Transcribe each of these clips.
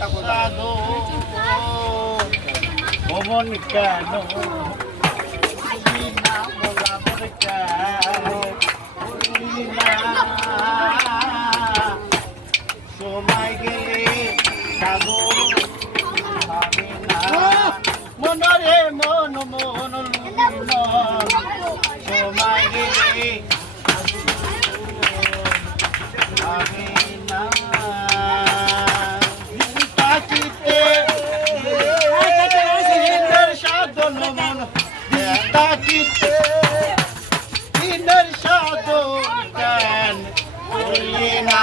সাধো ভবন কেন না বলাম কেন সময় গেলে সাধো হবে না মনরে মন মন সময় গেলে হবে না তাকিতে সাধন মন তাকিতে দিনের সাধন জ্ঞান করলি না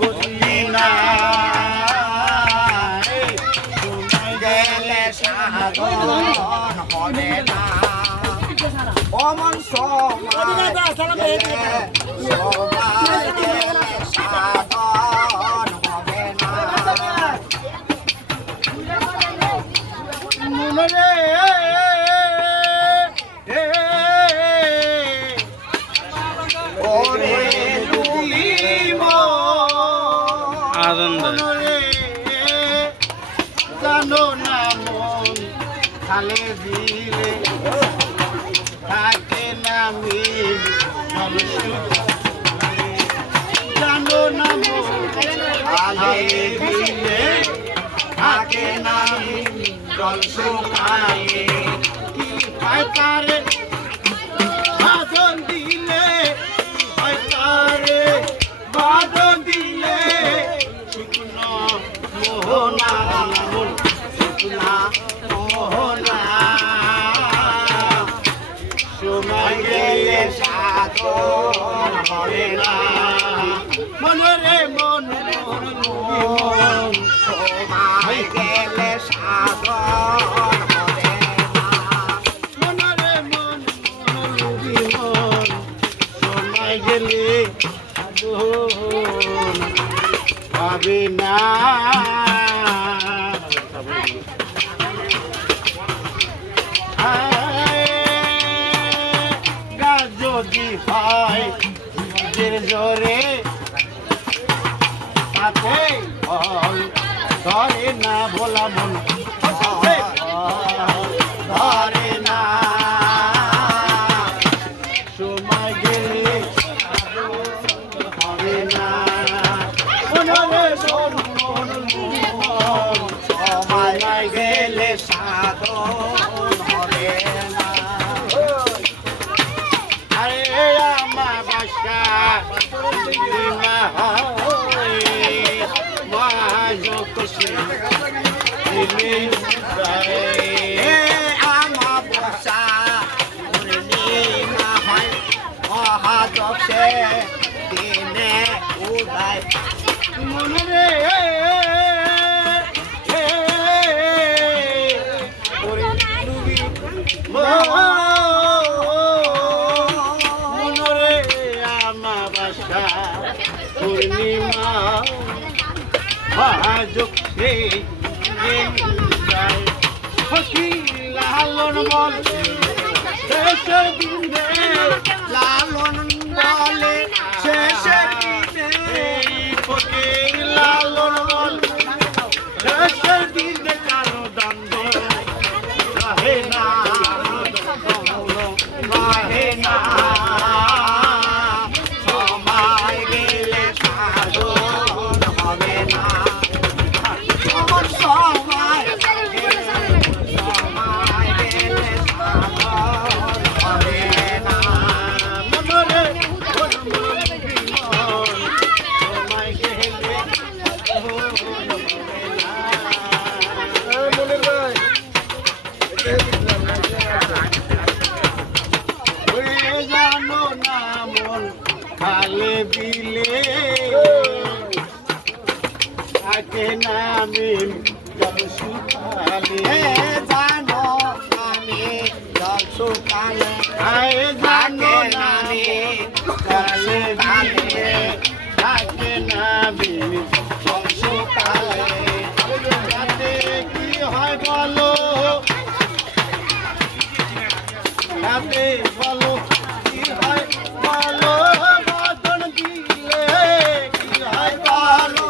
করলি না সময় গেলে সাধন হবে না অমন সময় গেলে সাধন হবে না মনরে ওরে মনরে জানো না মন খালে দিলে থাকে না মিল জানো না মন খালে দিলে থাকে না মিল জল শুকায়ে কি পায় তারে বাঁধন দিলে পায় তারে বাঁধন দিলে শুকনো মোহনা মন শুকনা মোহনা সময় গেলে সাধন হবে না মনরে মন মন সময় গেলে সাধন হবে না মনরে মন মন সময় গেলে সাধন হবে না যদি হয় নিজের জোরে তাতে ফল ধরে না ভোলা মন ধরে না সময় গেলে হবে না মনরে মন সময় গেলে সাধন হবে না আমার বাসা না হয় আমার বাসা না হয় মহাদশে দিনে উদয় মনরে পূর্ণিমা যুক্তি লালন বল শেষের দিনে লালন বলে শেষের দিনে ফকির লালন বল শেষের দিনে কারো দ্বন্দ্ব রহে না রহে না জানো না মন খালে বিলে থাকে না মিল জল শুকালে জানো আমি জল শুকালে জানো না খালে বিলে থাকে না মিল জল শুকালে তাতে কি হয় বলো তাতে বলো কি হয় বলো বাদন দিলে কি হয় বলো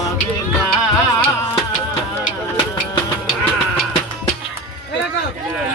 হবে